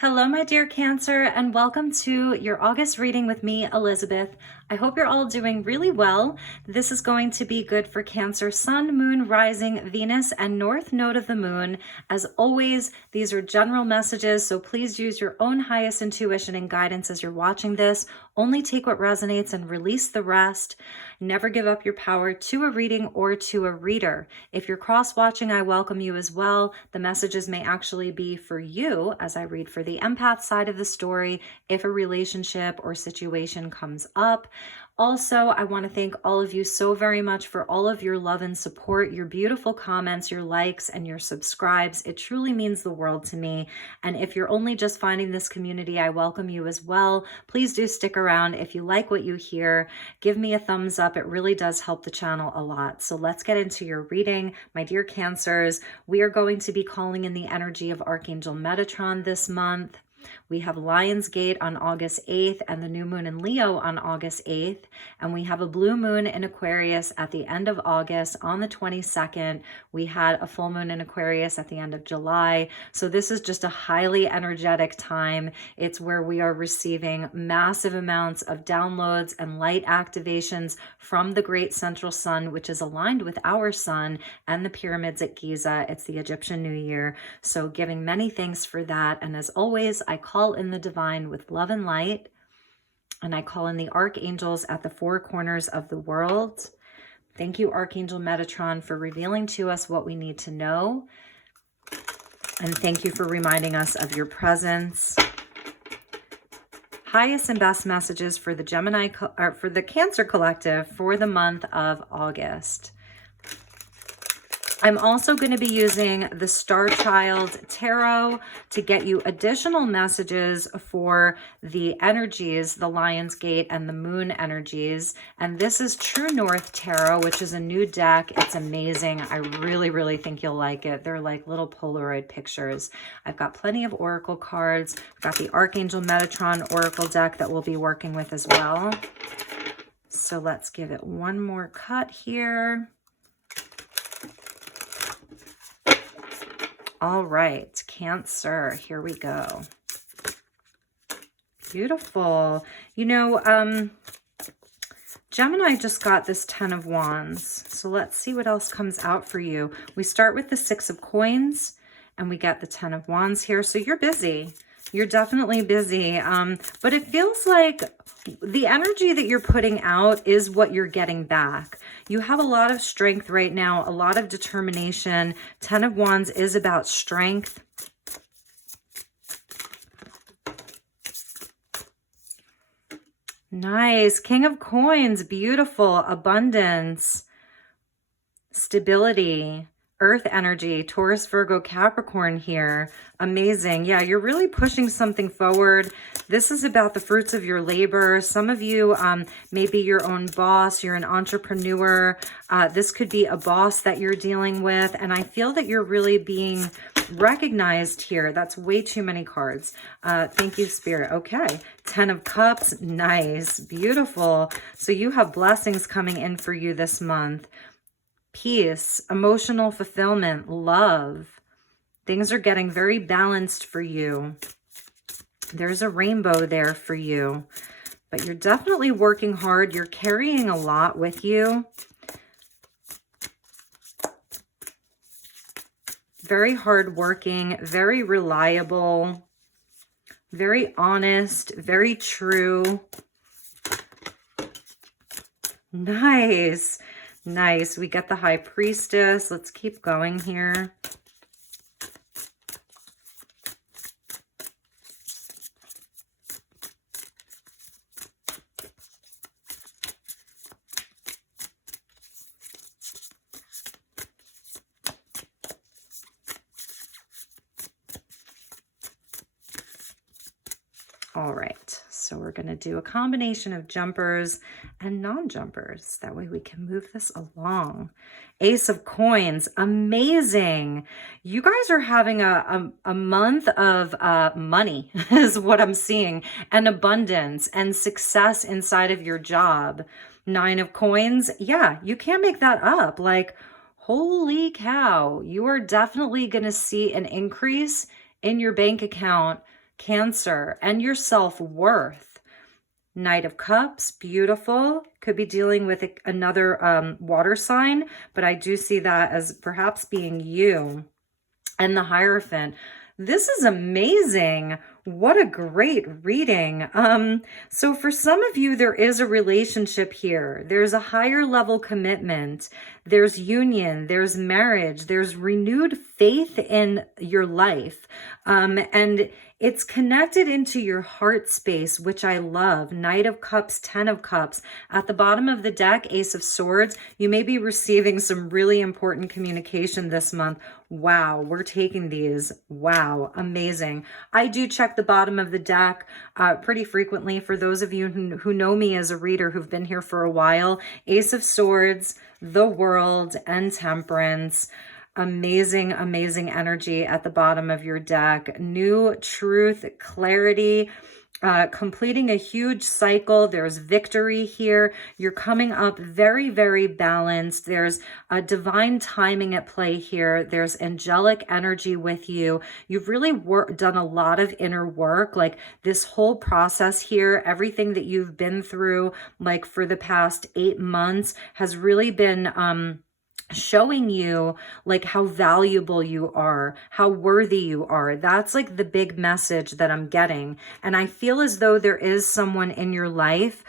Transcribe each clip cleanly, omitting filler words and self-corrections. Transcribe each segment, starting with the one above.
Hello, my dear Cancer, and welcome to your August reading with me, Elizabeth. I hope you're all doing really well. This is going to be good for Cancer, Sun, Moon, Rising, Venus, and North Node of the Moon. As always, these are general messages, so please use your own highest intuition and guidance as you're watching this. Only take what resonates and release the rest. Never give up your power to a reading or to a reader. If you're cross-watching, I welcome you as well. The messages may actually be for you as I read for the empath side of the story if a relationship or situation comes up. Also, I want to thank all of you so very much for all of your love and support, your beautiful comments, your likes, and your subscribes. It truly means the world to me. And if you're only just finding this community, I welcome you as well. Please do stick around. If you like what you hear, give me a thumbs up. It really does help the channel a lot. So let's get into your reading. My dear Cancers, we are going to be calling in the energy of Archangel Metatron this month. We have Lionsgate on August 8th and the new moon in Leo on August 8th. And we have a blue moon in Aquarius at the end of August on the 22nd. We had a full moon in Aquarius at the end of July. So this is just a highly energetic time. It's where we are receiving massive amounts of downloads and light activations from the great central sun, which is aligned with our sun and the pyramids at Giza. It's the Egyptian New Year. So giving many thanks for that. And as always, I call in the divine with love and light, and I call in the archangels at the four corners of the world. Thank you, Archangel Metatron, for revealing to us what we need to know, and thank you for reminding us of your presence. Highest and best messages for the for the Cancer Collective for the month of August. I'm also going to be using the Star Child Tarot to get you additional messages for the energies, the Lionsgate and the Moon energies. And this is True North Tarot, which is a new deck. It's amazing. I really, really think you'll like it. They're like little Polaroid pictures. I've got plenty of Oracle cards. I've got the Archangel Metatron Oracle deck that we'll be working with as well. So let's give it one more cut here. All right, Cancer, here we go. Beautiful. You know, Gemini just got this 10 of Wands. So let's see what else comes out for you. We start with the 6 of Coins and we get the 10 of Wands here. So you're busy. You're definitely busy. But it feels like the energy that you're putting out is what you're getting back. You have a lot of strength right now, a lot of determination. 10 of Wands is about strength. Nice. King of Coins, beautiful. Abundance, stability, Earth energy, Taurus, Virgo, Capricorn here. Amazing. Yeah, you're really pushing something forward. This is about the fruits of your labor. Some of you may be your own boss. You're an entrepreneur. This could be a boss that you're dealing with. And I feel that you're really being recognized here. That's way too many cards. Thank you, Spirit. Okay. 10 of Cups. Nice. Beautiful. So you have blessings coming in for you this month. Peace, emotional fulfillment, love. Things are getting very balanced for you. There's a rainbow there for you, but you're definitely working hard. You're carrying a lot with you. Very hardworking, very reliable, very honest, very true. Nice. Nice. We got the High Priestess. Let's keep going here. All right, so we're going to do a combination of jumpers and non-jumpers. That way we can move this along. Ace of Coins, amazing. You guys are having a month of money is what I'm seeing, and abundance and success inside of your job. 9 of Coins, yeah, you can't make that up. Like, holy cow, you are definitely going to see an increase in your bank account Cancer, and your self-worth. Knight of Cups, beautiful. Could be dealing with another water sign, but I do see that as perhaps being you. And the Hierophant. This is amazing. What a great reading. So for some of you, there is a relationship here. There's a higher level commitment. There's union, there's marriage, there's renewed faith in your life. And it's connected into your heart space, which I love. Knight of Cups, 10 of Cups. At the bottom of the deck, Ace of Swords. You may be receiving some really important communication this month. Wow, we're taking these. Wow, amazing. I do check the bottom of the deck pretty frequently. For those of you who know me as a reader who've been here for a while, Ace of Swords, the World, and Temperance. Amazing, amazing energy at the bottom of your deck. New truth, clarity, completing a huge cycle. There's victory here. You're coming up very, very balanced. There's a divine timing at play here. There's angelic energy with you. You've really done a lot of inner work. Like this whole process here, everything that you've been through, like for the past 8 months has really been, showing you like how valuable you are, how worthy you are. That's like the big message that I'm getting. And I feel as though there is someone in your life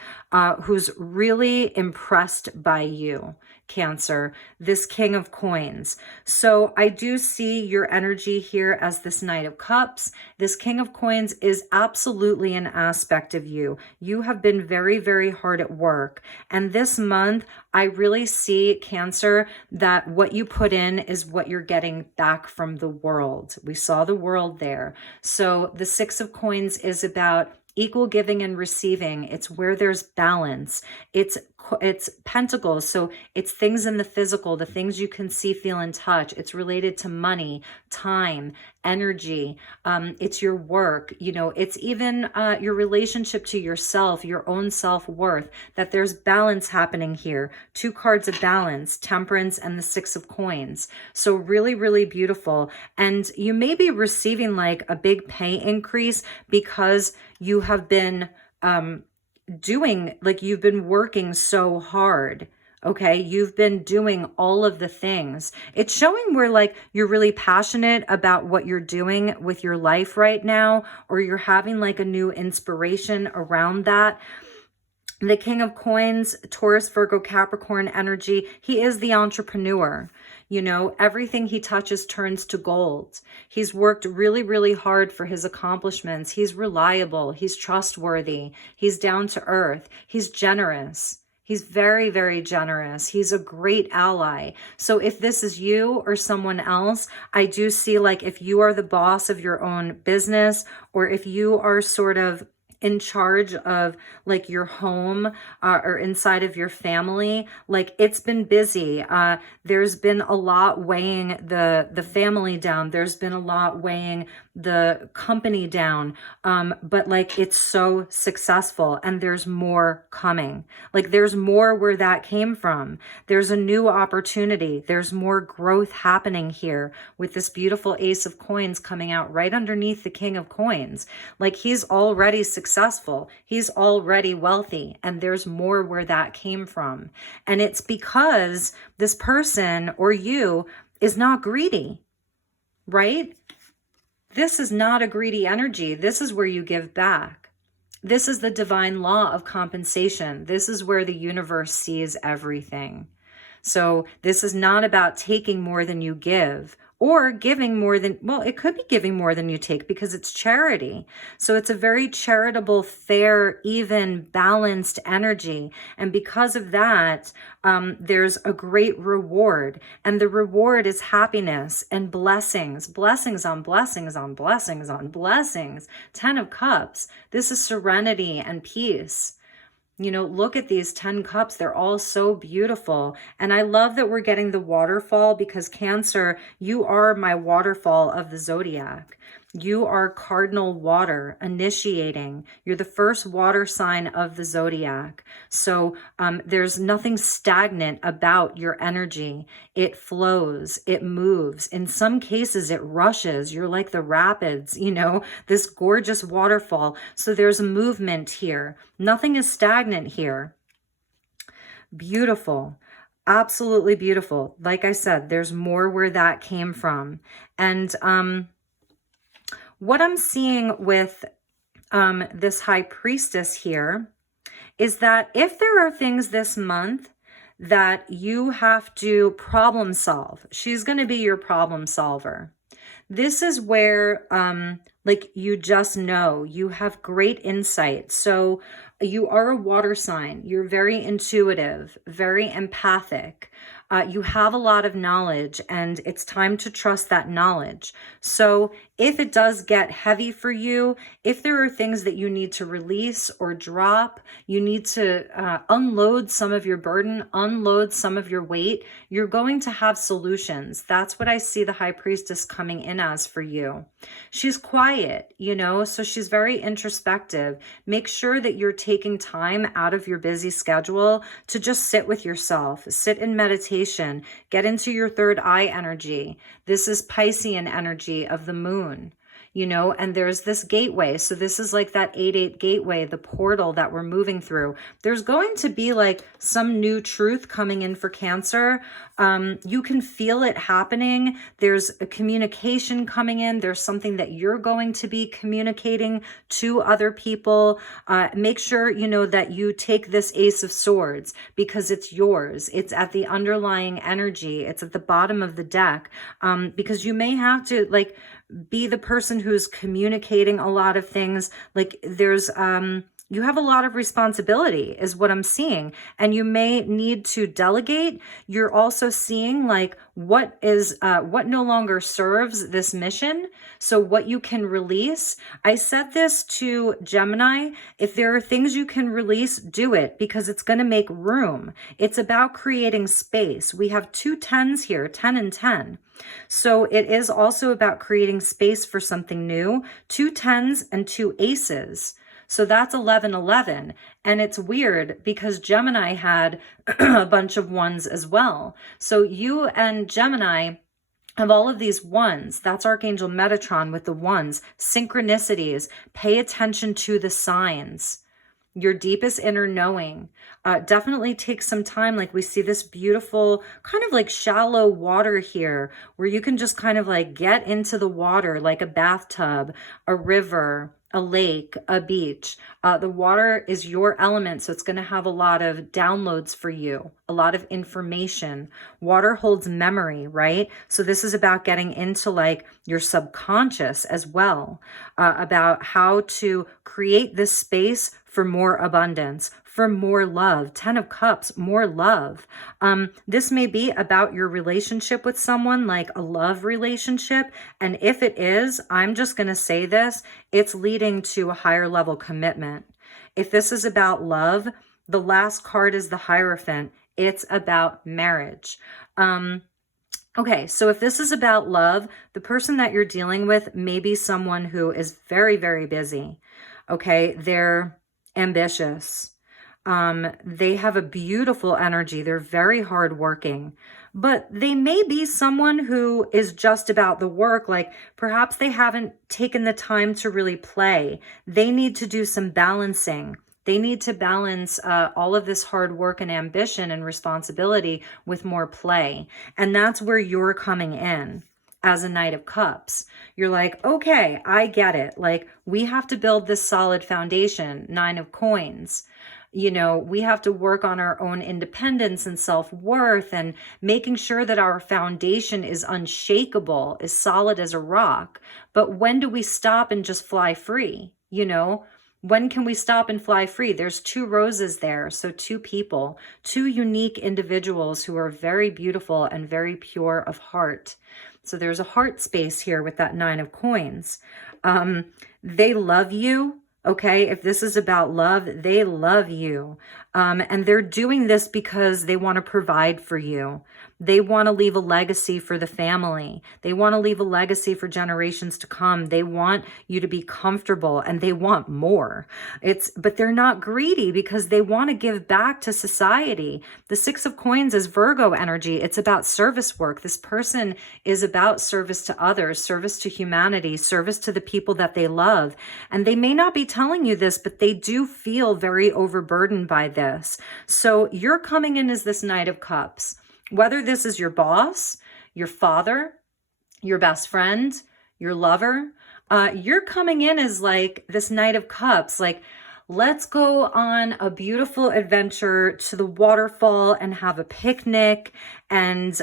who's really impressed by you, Cancer, this King of Coins. So I do see your energy here as this Knight of Cups. This King of Coins is absolutely an aspect of you. You have been very, very hard at work. And this month, I really see, Cancer, that what you put in is what you're getting back from the world. We saw the world there. So the Six of Coins is about equal giving and receiving. It's where there's balance. It's pentacles. So it's things in the physical, the things you can see, feel, and touch. It's related to money, time, energy. It's your work. You know, it's even your relationship to yourself, your own self-worth, that there's balance happening here. 2 cards of balance, Temperance and the Six of Coins. So really, really beautiful. And you may be receiving like a big pay increase because you have been you've been working so hard. Okay, you've been doing all of the things. It's showing where like you're really passionate about what you're doing with your life right now, or you're having like a new inspiration around that. The King of Coins, Taurus, Virgo, Capricorn energy, he is the entrepreneur. You know, everything he touches turns to gold. He's worked really, really hard for his accomplishments. He's reliable. He's trustworthy. He's down to earth. He's generous. He's very, very generous. He's a great ally. So if this is you or someone else, I do see like if you are the boss of your own business, or if you are sort of in charge of like your home or inside of your family, like it's been busy. There's been a lot weighing the family down. There's been a lot weighing the company down. But like it's so successful, and there's more coming. Like there's more where that came from. There's a new opportunity. There's more growth happening here with this beautiful Ace of Coins coming out right underneath the King of Coins. Like he's already successful. He's already wealthy, and there's more where that came from. And it's because this person or you is not greedy, right? This is not a greedy energy. This is where you give back. This is the divine law of compensation. This is where the universe sees everything. So this is not about taking more than you give, or giving more than, well, it could be giving more than you take because it's charity. So it's a very charitable, fair, even, balanced energy. And because of that, there's a great reward. And the reward is happiness and blessings, blessings on blessings on blessings on blessings. 10 of Cups. This is serenity and peace. You know, look at these 10 cups. They're all so beautiful. And I love that we're getting the waterfall, because Cancer, you are my waterfall of the zodiac. You are cardinal water, initiating. You're the first water sign of the zodiac. So there's nothing stagnant about your energy. It flows, it moves. In some cases, it rushes. You're like the rapids, you know, this gorgeous waterfall. So there's a movement here. Nothing is stagnant here. Beautiful. Absolutely beautiful. Like I said, there's more where that came from. And what I'm seeing with this high priestess here is that if there are things this month that you have to problem solve, she's going to be your problem solver. This is where, like, you just know, you have great insight. So you are a water sign. You're very intuitive, very empathic. You have a lot of knowledge, and it's time to trust that knowledge. So if it does get heavy for you, if there are things that you need to release or drop, you need to unload some of your burden, unload some of your weight, you're going to have solutions. That's what I see the high priestess coming in as for you. She's quiet, you know, so she's very introspective. Make sure that you're taking time out of your busy schedule to just sit with yourself, sit in meditation, get into your third eye energy. This is Piscean energy of the moon, you know, and there's this gateway. So this is like that 8-8 gateway, the portal that we're moving through. There's going to be like some new truth coming in for Cancer. You can feel it happening. There's a communication coming in. There's something that you're going to be communicating to other people. Make sure, you know, that you take this Ace of Swords because it's yours. It's at the underlying energy. It's at the bottom of the deck, because you may have to like be the person who's communicating a lot of things. Like there's, you have a lot of responsibility is what I'm seeing, and you may need to delegate. You're also seeing like what no longer serves this mission. So what you can release. I said this to Gemini, if there are things you can release, do it, because it's going to make room. It's about creating space. We have 2 10s here, 10 and 10. So it is also about creating space for something new. 2 10s and 2 aces. So that's 11-11. And it's weird because Gemini had a bunch of 1s as well. So you and Gemini have all of these 1s. That's Archangel Metatron with the 1s. Synchronicities. Pay attention to the signs. Your deepest inner knowing. Definitely take some time. Like we see this beautiful kind of like shallow water here where you can just kind of like get into the water like a bathtub, a river, a lake, a beach. The water is your element, so it's going to have a lot of downloads for you, a lot of information. Water holds memory, right? So this is about getting into like your subconscious as well, about how to create this space for more abundance, for more love. 10 of Cups, more love. This may be about your relationship with someone, like a love relationship. And if it is, I'm just going to say this, it's leading to a higher level commitment. If this is about love, the last card is the Hierophant. It's about marriage. Okay, so if this is about love, the person that you're dealing with may be someone who is very, very busy. Okay, they're ambitious. They have a beautiful energy. They're very hardworking, but they may be someone who is just about the work. Like perhaps they haven't taken the time to really play. They need to do some balancing. They need to balance all of this hard work and ambition and responsibility with more play. And that's where you're coming in as a Knight of Cups. You're like, okay, I get it. Like we have to build this solid foundation, 9 of Coins. You know, we have to work on our own independence and self-worth and making sure that our foundation is unshakable, is solid as a rock. But when do we stop and just fly free? You know, when can we stop and fly free? There's 2 roses there. So 2 people, 2 unique individuals who are very beautiful and very pure of heart. So there's a heart space here with that 9 of Coins. They love you. Okay, if this is about love, they love you. And they're doing this because they want to provide for you. They want to leave a legacy for the family. They want to leave a legacy for generations to come. They want you to be comfortable and they want more. But they're not greedy because they want to give back to society. The Six of Coins is Virgo energy. It's about service work. This person is about service to others, service to humanity, service to the people that they love. And they may not be telling you this, but they do feel very overburdened by this. So you're coming in as this Knight of Cups. Whether this is your boss, your father, your best friend, your lover, you're coming in as like this Knight of Cups, like, let's go on a beautiful adventure to the waterfall and have a picnic and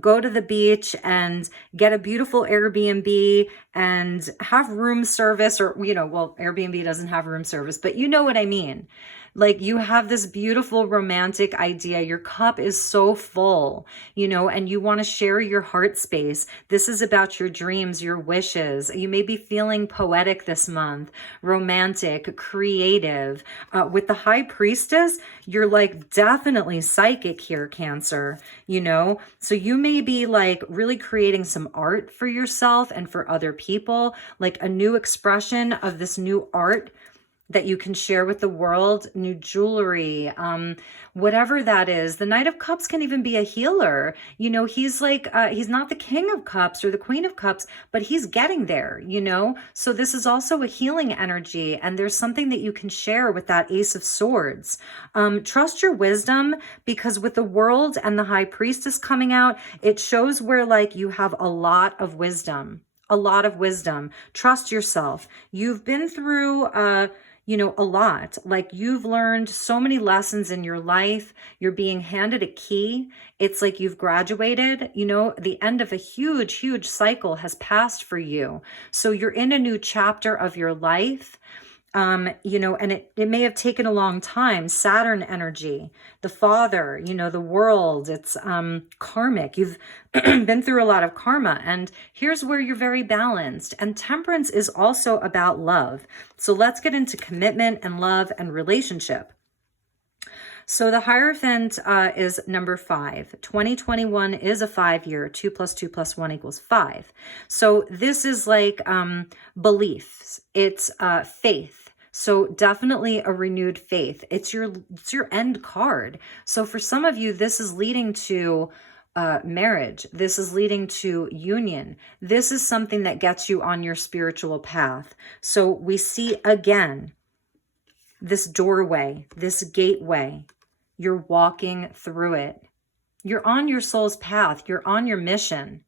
go to the beach and get a beautiful Airbnb and have room service, or, well, Airbnb doesn't have room service, but you know what I mean. Like, you have this beautiful romantic idea. Your cup is so full, and you want to share your heart space. This is about your dreams, your wishes. You may be feeling poetic this month, romantic, creative. With the High Priestess, you're like definitely psychic here, Cancer, So you may be like really creating some art for yourself and for other people, like a new expression of this new art that you can share with the world, new jewelry, whatever that is. The Knight of Cups can even be a healer. He's like, he's not the King of Cups or the Queen of Cups, but he's getting there, So this is also a healing energy, and there's something that you can share with that Ace of Swords. Trust your wisdom, because with the World and the High Priestess coming out, it shows where like you have a lot of wisdom. A lot of wisdom. Trust yourself. You've been through, a lot. Like, you've learned so many lessons in your life. You're being handed a key. It's like you've graduated, the end of a huge, huge cycle has passed for you. So you're in a new chapter of your life. And it may have taken a long time. Saturn energy, the father, the world, it's karmic. You've been through a lot of karma, and here's where you're very balanced. And Temperance is also about love. So let's get into commitment and love and relationship. So the Hierophant is number 5. 2021 is a 5-year. 2 + 2 + 1 = 5. So this is like beliefs. It's faith. So definitely a renewed faith. It's your end card. So for some of you, this is leading to marriage. This is leading to union. This is something that gets you on your spiritual path. So we see again this doorway, this gateway. You're walking through it. You're on your soul's path. You're on your mission,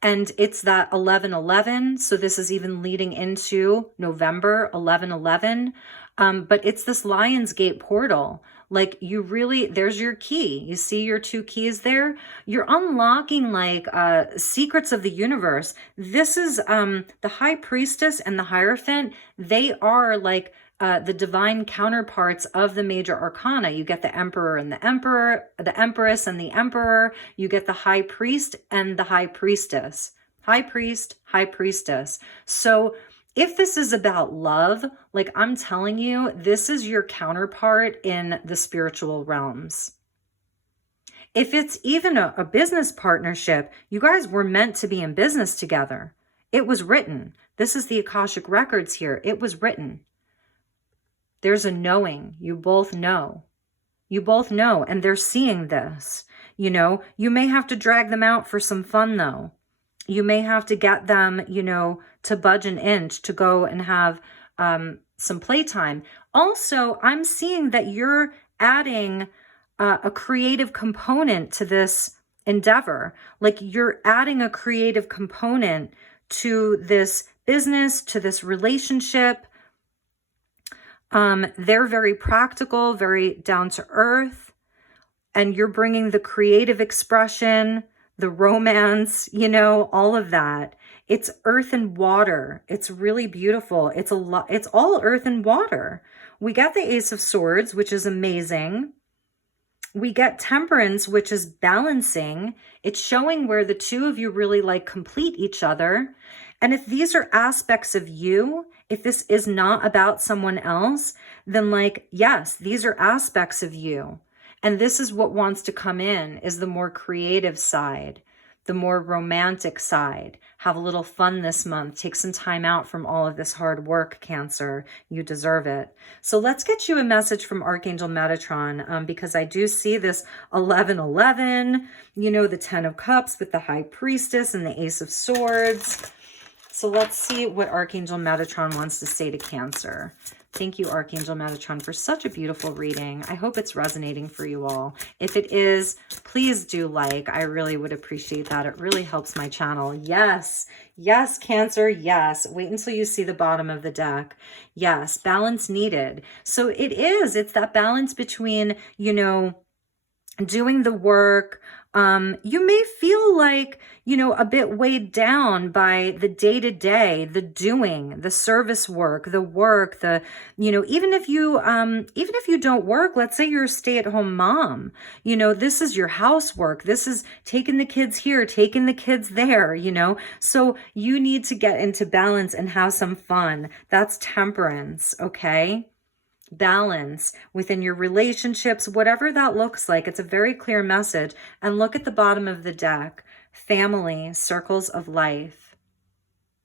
And it's that 11/11. So this is even leading into November 11/11. But it's this Lionsgate portal. Like, there's your key. You see your 2 keys there? You're unlocking like secrets of the universe. This is the High Priestess and the Hierophant. They are like the divine counterparts of the major arcana. You get the Emperor and the Emperor, the Empress and the Emperor. You get the High Priest and the High Priestess. High Priest, High Priestess. So if this is about love, like I'm telling you, this is your counterpart in the spiritual realms. If it's even a business partnership, you guys were meant to be in business together. It was written. This is the Akashic Records here. It was written. There's a knowing. You both know. You both know, and they're seeing this. You may have to drag them out for some fun, though. You may have to get them, to budge an inch to go and have some playtime. Also, I'm seeing that you're adding a creative component to this endeavor. Like, you're adding a creative component to this business, to this relationship. They're very practical, very down to earth, and you're bringing the creative expression, the romance, all of that. It's earth and water. It's really beautiful. It's all earth and water. We get the Ace of Swords, which is amazing. We get Temperance, which is balancing. It's showing where the 2 of you really like complete each other. And if these are aspects of you, if this is not about someone else, then like, yes, these are aspects of you. And this is what wants to come in, is the more creative side, the more romantic side. Have a little fun this month. Take some time out from all of this hard work, Cancer. You deserve it. So let's get you a message from Archangel Metatron, because I do see this 1111, you know, the 10 of Cups with the High Priestess and the Ace of Swords. So let's see what Archangel Metatron wants to say to Cancer. Thank you, Archangel Metatron, for such a beautiful reading. I hope it's resonating for you all. If it is, please do like. I really would appreciate that. It really helps my channel. Yes. Yes, Cancer. Yes. Wait until you see the bottom of the deck. Yes. Balance needed. So it is. It's that balance between, you know, doing the work. You may feel like, you know, a bit weighed down by the day-to-day, the doing, the service work, the, you know, even if you don't work, let's say you're a stay-at-home mom, you know, this is your housework. This is taking the kids here, taking the kids there, you know, so you need to get into balance and have some fun. That's Temperance. Okay. Balance within your relationships, whatever that looks like. It's a very clear message. And look at the bottom of the deck. Family, circles of life.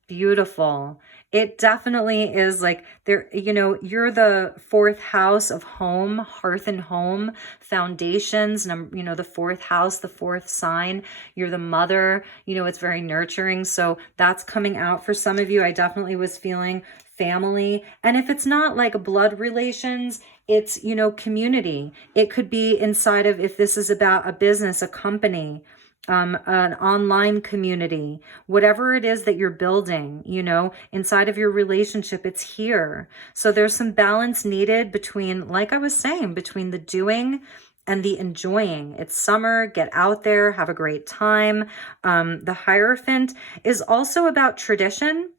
Beautiful. It definitely is like there, you know, you're the fourth house of home, hearth and home, foundations, you know, the fourth house, the fourth sign. You're the mother, you know, it's very nurturing. So that's coming out for some of you. I definitely was feeling family. And if it's not like blood relations, it's, you know, community. It could be inside of, if this is about a business, a company, an online community, whatever it is that you're building, you know, inside of your relationship, it's here. So there's some balance needed between, like I was saying, between the doing and the enjoying. It's summer, get out there, have a great time. The Hierophant is also about tradition.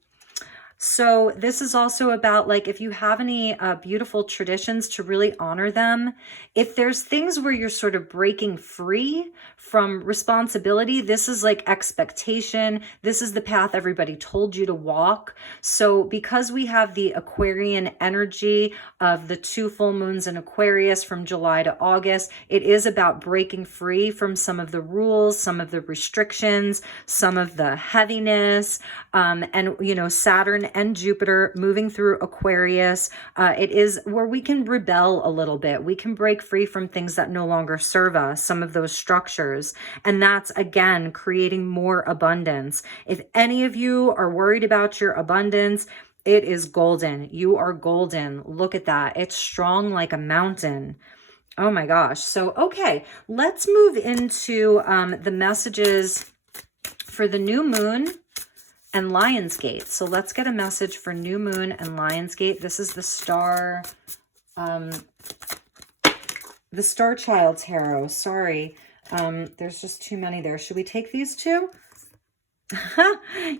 So this is also about, like, if you have any beautiful traditions, to really honor them. If there's things where you're sort of breaking free from responsibility, this is like expectation. This is the path everybody told you to walk. So because we have the Aquarian energy of the 2 full moons in Aquarius from July to August, it is about breaking free from some of the rules, some of the restrictions, some of the heaviness, and, you know, Saturn and Jupiter moving through Aquarius. It is where we can rebel a little bit. We can break free from things that no longer serve us, some of those structures. And that's, again, creating more abundance. If any of you are worried about your abundance, it is golden. You are golden. Look at that. It's strong like a mountain. Oh my gosh. So, okay, let's move into the messages for the new moon and Lionsgate. So let's get a message for new moon and Lionsgate. This is the Star Child Tarot. Sorry. There's just too many there. Should we take these two?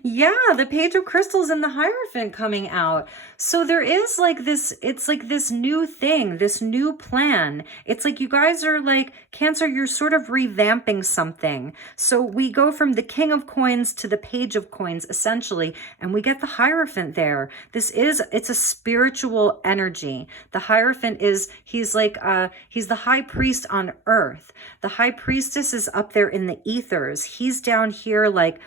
Yeah, the Page of Crystals and the Hierophant coming out. So there is like this, it's like this new thing, this new plan. It's like you guys are like, Cancer, you're sort of revamping something. So we go from the King of Coins to the Page of Coins, essentially, and we get the Hierophant there. It's a spiritual energy. The Hierophant is, he's the High Priest on Earth. The High Priestess is up there in the ethers. He's down here like,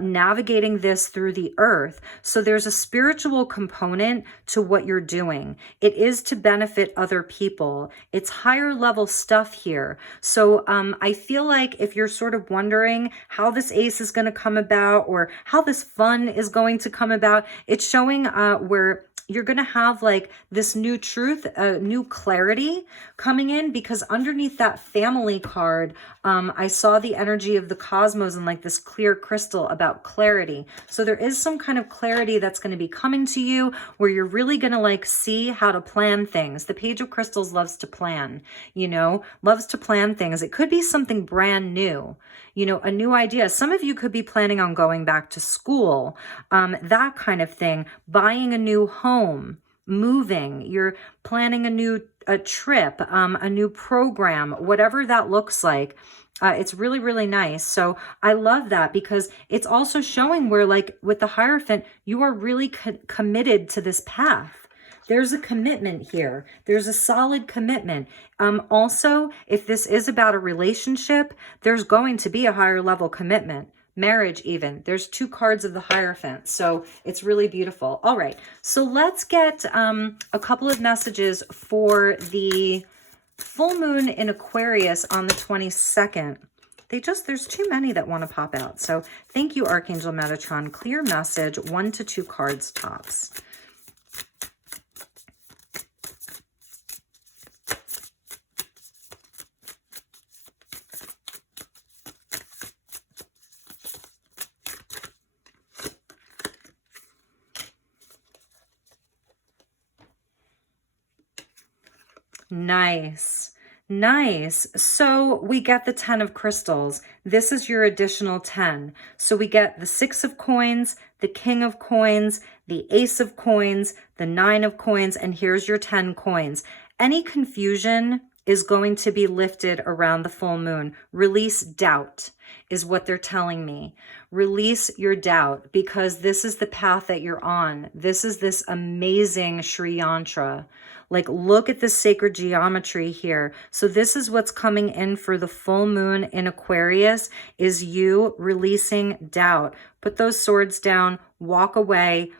navigating this through the earth. So there's a spiritual component to what you're doing. It is to benefit other people. It's higher level stuff here. So I feel like if you're sort of wondering how this ace is going to come about or how this fun is going to come about, it's showing where you're going to have like this new truth, new clarity coming in, because underneath that family card, I saw the energy of the cosmos and like this clear crystal about clarity. So there is some kind of clarity that's going to be coming to you where you're really going to like see how to plan things. The Page of Crystals loves to plan, you know, loves to plan things. It could be something brand new, you know, a new idea. Some of you could be planning on going back to school, that kind of thing, buying a new home, moving, you're planning a trip, a new program, whatever that looks like. It's really, really nice. So I love that because it's also showing where like with the Hierophant, you are really committed to this path. There's a commitment here. There's a solid commitment. Also, if this is about a relationship, there's going to be a higher level commitment. Marriage even. There's 2 cards of the Hierophant. So it's really beautiful. All right. So let's get a couple of messages for the full moon in Aquarius on the 22nd. There's too many that want to pop out. So thank you, Archangel Metatron. Clear message, 1 to 2 cards tops. Nice. Nice. So we get the 10 of crystals. This is your additional 10. So we get the 6 of coins, the king of coins, the ace of coins, the 9 of coins, and here's your 10 coins. Any confusion is going to be lifted around the full moon. Release doubt is what they're telling me. Release your doubt, because this is the path that you're on. This is this amazing Sri Yantra. Like, look at the sacred geometry here. So this is what's coming in for the full moon in Aquarius, is you releasing doubt. Put those swords down, walk away.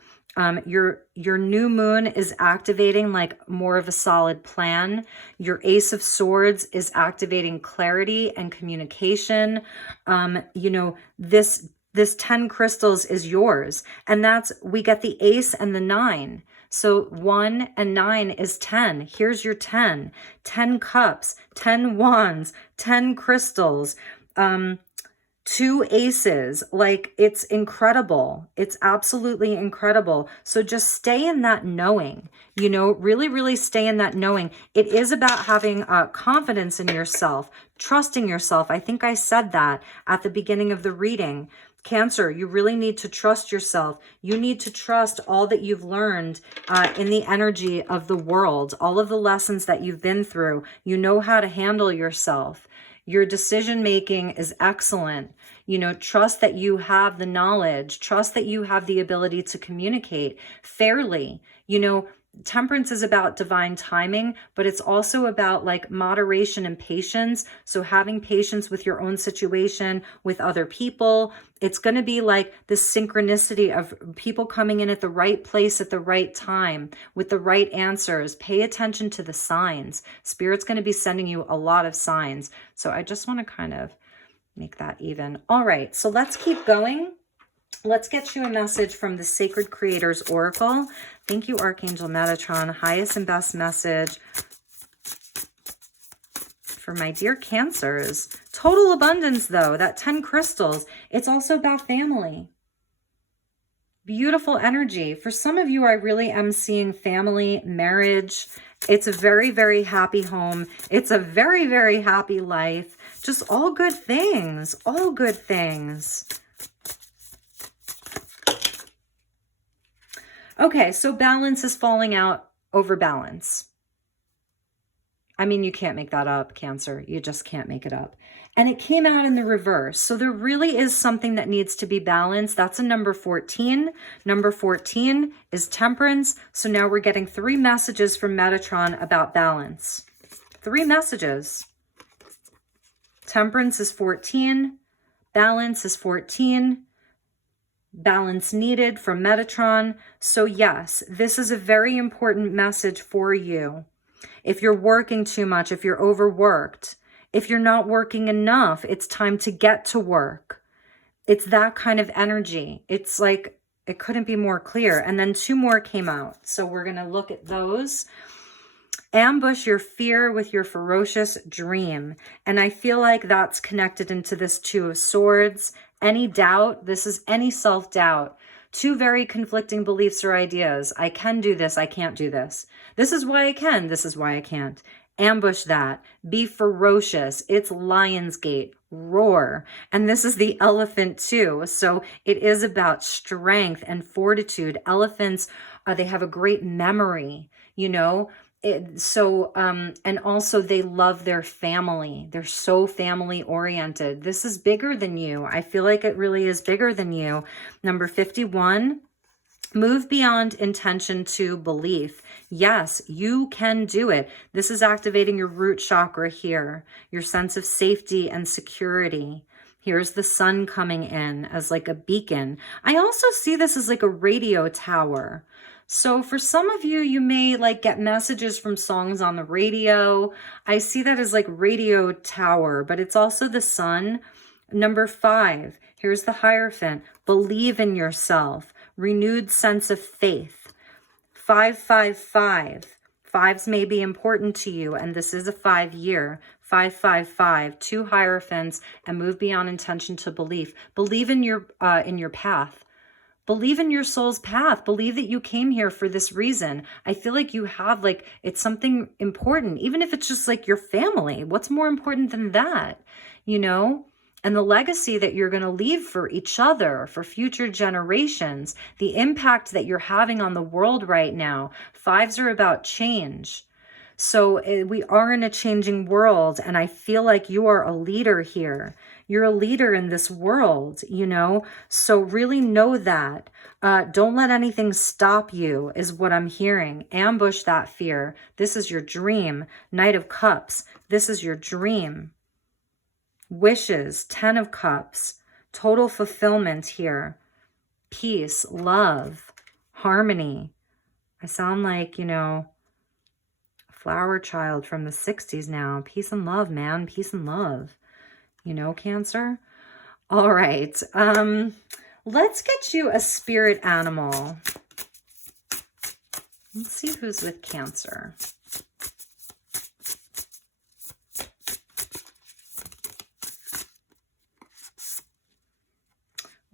Your new moon is activating like more of a solid plan. Your ace of swords is activating clarity and communication. You know, this 10 crystals is yours. And we get the ace and the 9. So 1 and 9 is 10. Here's your 10. 10 cups, 10 wands, 10 crystals, 2 aces. Like, it's incredible. It's absolutely incredible. So just stay in that knowing, you know, really, really stay in that knowing. It is about having confidence in yourself, trusting yourself. I think I said that at the beginning of the reading. Cancer, you really need to trust yourself. You need to trust all that you've learned in the energy of the world, all of the lessons that you've been through. You know how to handle yourself. Your decision making is excellent. You know, trust that you have the knowledge. Trust that you have the ability to communicate fairly. You know, temperance is about divine timing, but it's also about like moderation and patience. So having patience with your own situation, with other people. It's going to be like the synchronicity of people coming in at the right place at the right time with the right answers. Pay attention to the signs. Spirit's going to be sending you a lot of signs. So I just want to kind of make that even. All right, so let's keep going. Let's get you a message from the Sacred Creators Oracle. Thank you, Archangel Metatron. Highest and best message for my dear Cancers. Total abundance, though. That 10 crystals. It's also about family. Beautiful energy. For some of you, I really am seeing family, marriage. It's a very, very happy home. It's a very, very happy life. Just all good things. All good things. Okay, so balance is falling out over balance. I mean, you can't make that up, Cancer. You just can't make it up. And it came out in the reverse. So there really is something that needs to be balanced. That's a number 14. Number 14 is temperance. So now we're getting 3 messages from Metatron about balance. 3 messages. Temperance is 14. Balance is 14. Balance needed from Metatron. So yes, this is a very important message for you. If you're working too much, if you're overworked, if you're not working enough, it's time to get to work. It's that kind of energy. It's like, it couldn't be more clear. And then 2 more came out. So we're going to look at those. Ambush your fear with your ferocious dream. And I feel like that's connected into this 2 of Swords. Any doubt, this is any self-doubt. 2 very conflicting beliefs or ideas. I can do this, I can't do this. This is why I can, this is why I can't. Ambush that. Be ferocious. It's Lionsgate. Roar. And this is the elephant too. So it is about strength and fortitude. Elephants, they have a great memory, you know. And also they love their family. They're so family oriented. This is bigger than you. I feel like it really is bigger than you. Number 51, Move beyond intention to belief. Yes, you can do it. This is activating your root chakra here, your sense of safety and security. Here's the sun coming in as like a beacon. I also see this as like a radio tower. So for some of you, you may like get messages from songs on the radio. I see that as like radio tower, but it's also the sun. Number 5, here's the Hierophant. Believe in yourself. Renewed sense of faith. 555. Fives may be important to you, and this is a 5-year. 555. 2 Hierophants, and move beyond intention to belief. Believe in your path. Believe in your soul's path. Believe that you came here for this reason. I feel like you have like, it's something important, even if it's just like your family. What's more important than that? You know? And the legacy that you're going to leave for each other, for future generations, the impact that you're having on the world right now. 5s are about change. So we are in a changing world, and I feel like you are a leader here. You're a leader in this world, you know? So really know that. Don't let anything stop you, is what I'm hearing. Ambush that fear. This is your dream. Knight of Cups. This is your dream. Wishes, 10 of Cups, total fulfillment here. Peace, love, harmony. I sound like, you know, a flower child from the 60s now. Peace and love, man. Peace and love. You know, Cancer? All right. Let's get you a spirit animal. Let's see who's with Cancer.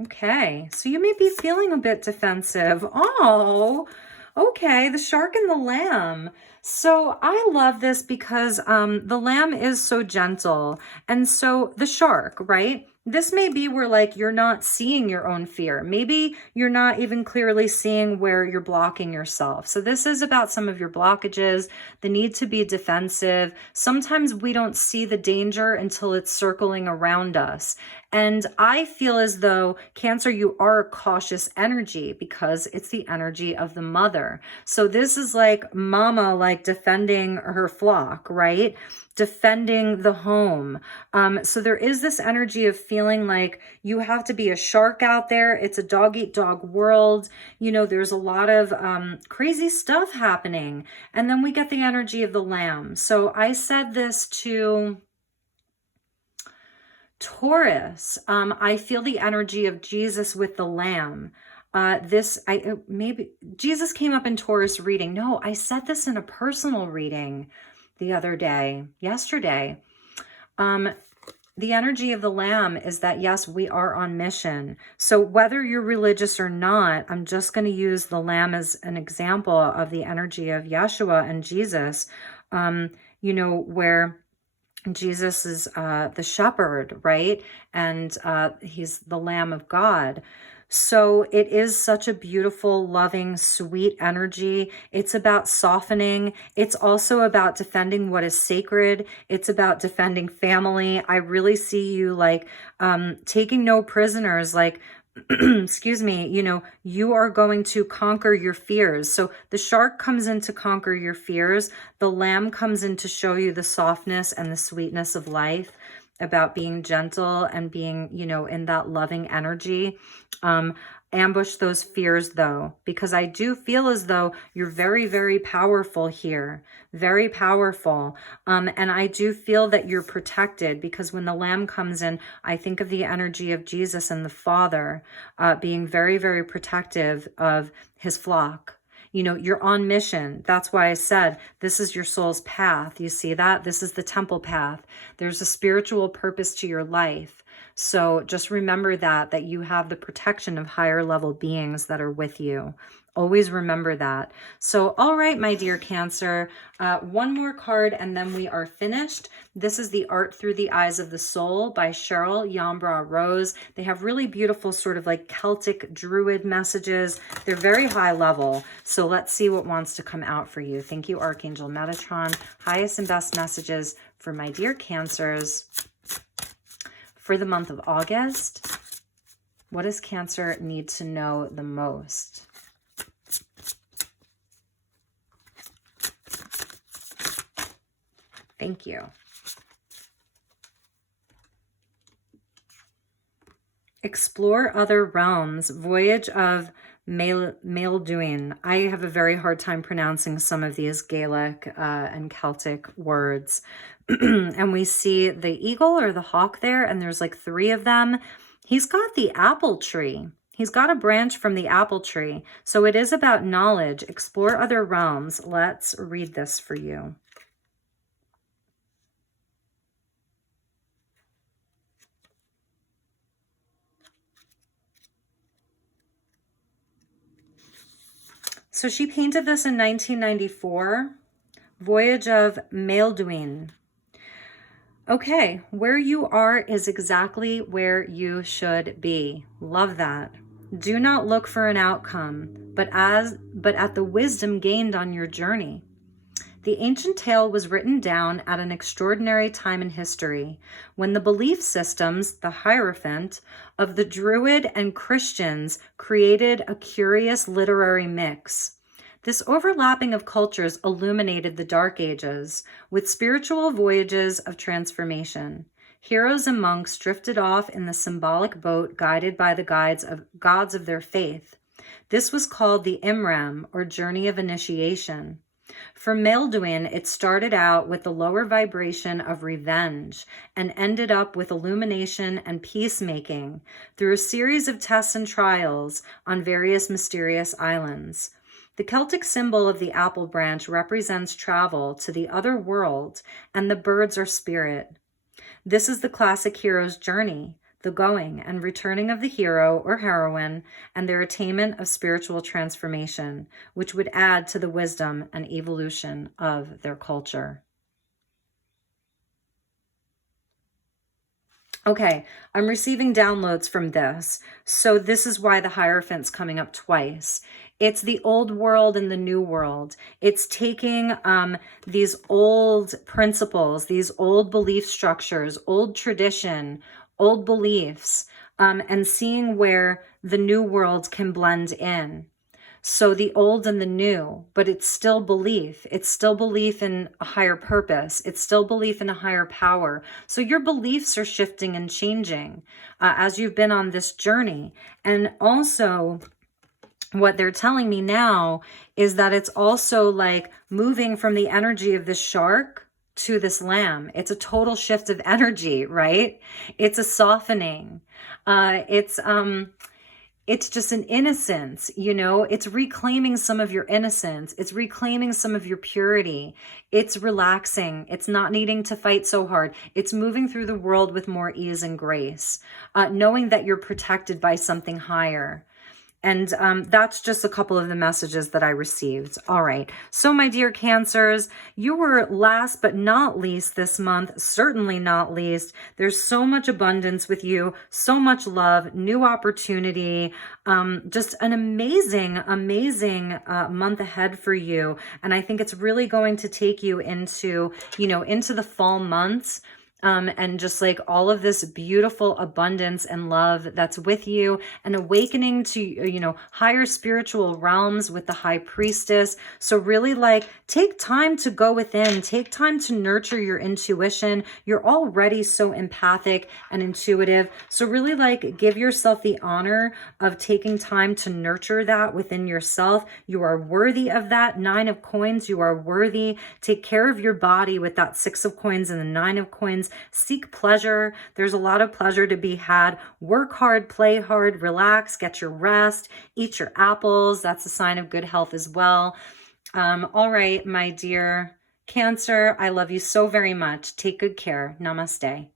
Okay, so you may be feeling a bit defensive. Oh, okay, the shark and the lamb. So I love this because the lamb is so gentle. And so the shark, right? This may be where like you're not seeing your own fear. Maybe you're not even clearly seeing where you're blocking yourself. So this is about some of your blockages, the need to be defensive. Sometimes we don't see the danger until it's circling around us. And I feel as though, Cancer, you are a cautious energy because it's the energy of the mother. So this is like mama, like defending her flock, right? Defending the home. So there is this energy of feeling like you have to be a shark out there. It's a dog-eat-dog world. You know, there's a lot of crazy stuff happening. And then we get the energy of the lamb. So I said this to Taurus. I feel the energy of Jesus with the lamb. Maybe Jesus came up in Taurus reading. No, I said this in a personal reading the other day, yesterday. The energy of the lamb is that, yes, we are on mission. So whether you're religious or not, I'm just going to use the lamb as an example of the energy of Yeshua and Jesus, you know, where Jesus is the shepherd, right? And he's the Lamb of God. So it is such a beautiful, loving, sweet energy. It's about softening. It's also about defending what is sacred. It's about defending family. I really see you like taking no prisoners, like excuse me, you know, you are going to conquer your fears. So the shark comes in to conquer your fears. The lamb comes in to show you the softness and the sweetness of life, about being gentle and being, you know, in that loving energy. Ambush those fears though, because I do feel as though you're very, very powerful here, very powerful. And I do feel that you're protected, because when the lamb comes in, I think of the energy of Jesus and the Father being very, very protective of his flock. You know, you're on mission. That's why I said this is your soul's path. You see that? This is the temple path. There's a spiritual purpose to your life. So just remember that you have the protection of higher level beings that are with you. Always remember that. So, all right, my dear Cancer, one more card and then we are finished. This is The Art Through the Eyes of the Soul by Cheryl Yambra Rose. They have really beautiful sort of like Celtic druid messages. They're very high level. So let's see what wants to come out for you. Thank you, Archangel Metatron. Highest and best messages for my dear Cancers for the month of August. What does Cancer need to know the most? Thank you. Explore other realms. Voyage of Maelduin. I have a very hard time pronouncing some of these Gaelic and Celtic words. And we see the eagle or the hawk there, and there's like 3 of them. He's got the apple tree. He's got a branch from the apple tree. So it is about knowledge. Explore other realms. Let's read this for you. So she painted this in 1994, Voyage of Maelduin. Okay, where you are is exactly where you should be. Love that. Do not look for an outcome, but at the wisdom gained on your journey. The ancient tale was written down at an extraordinary time in history, when the belief systems, the Hierophant, of the Druid and Christians created a curious literary mix. This overlapping of cultures illuminated the Dark Ages with spiritual voyages of transformation. Heroes and monks drifted off in the symbolic boat guided by the gods of their faith. This was called the Imram, or Journey of Initiation. For Maelduin, it started out with the lower vibration of revenge and ended up with illumination and peacemaking through a series of tests and trials on various mysterious islands. The Celtic symbol of the apple branch represents travel to the other world, and the birds are spirit. This is the classic hero's journey, the going and returning of the hero or heroine and their attainment of spiritual transformation, which would add to the wisdom and evolution of their culture. Okay, I'm receiving downloads from this. So this is why the Hierophant's coming up twice. It's the old world and the new world. It's taking these old principles, these old belief structures, old tradition, old beliefs, and seeing where the new world can blend in. So the old and the new, but it's still belief. It's still belief in a higher purpose. It's still belief in a higher power. So your beliefs are shifting and changing as you've been on this journey. And also, what they're telling me now is that it's also like moving from the energy of this shark to this lamb. It's a total shift of energy, right? It's a softening. It's just an innocence, you know, it's reclaiming some of your innocence. It's reclaiming some of your purity. It's relaxing. It's not needing to fight so hard. It's moving through the world with more ease and grace, knowing that you're protected by something higher. And that's just a couple of the messages that I received. All right. So my dear Cancers, you were last but not least this month, certainly not least. There's so much abundance with you, so much love, new opportunity, just an amazing, amazing month ahead for you. And I think it's really going to take you into, into the fall months. And just like all of this beautiful abundance and love that's with you, and awakening to, higher spiritual realms with the High Priestess. So really like take time to go within, take time to nurture your intuition. You're already so empathic and intuitive. So really like give yourself the honor of taking time to nurture that within yourself. You are worthy of that. 9 of Coins, you are worthy. Take care of your body with that 6 of Coins and the 9 of Coins. Seek pleasure. There's a lot of pleasure to be had. Work hard, play hard, relax, get your rest, eat your apples. That's a sign of good health as well. All right, my dear Cancer, I love you so very much. Take good care. Namaste.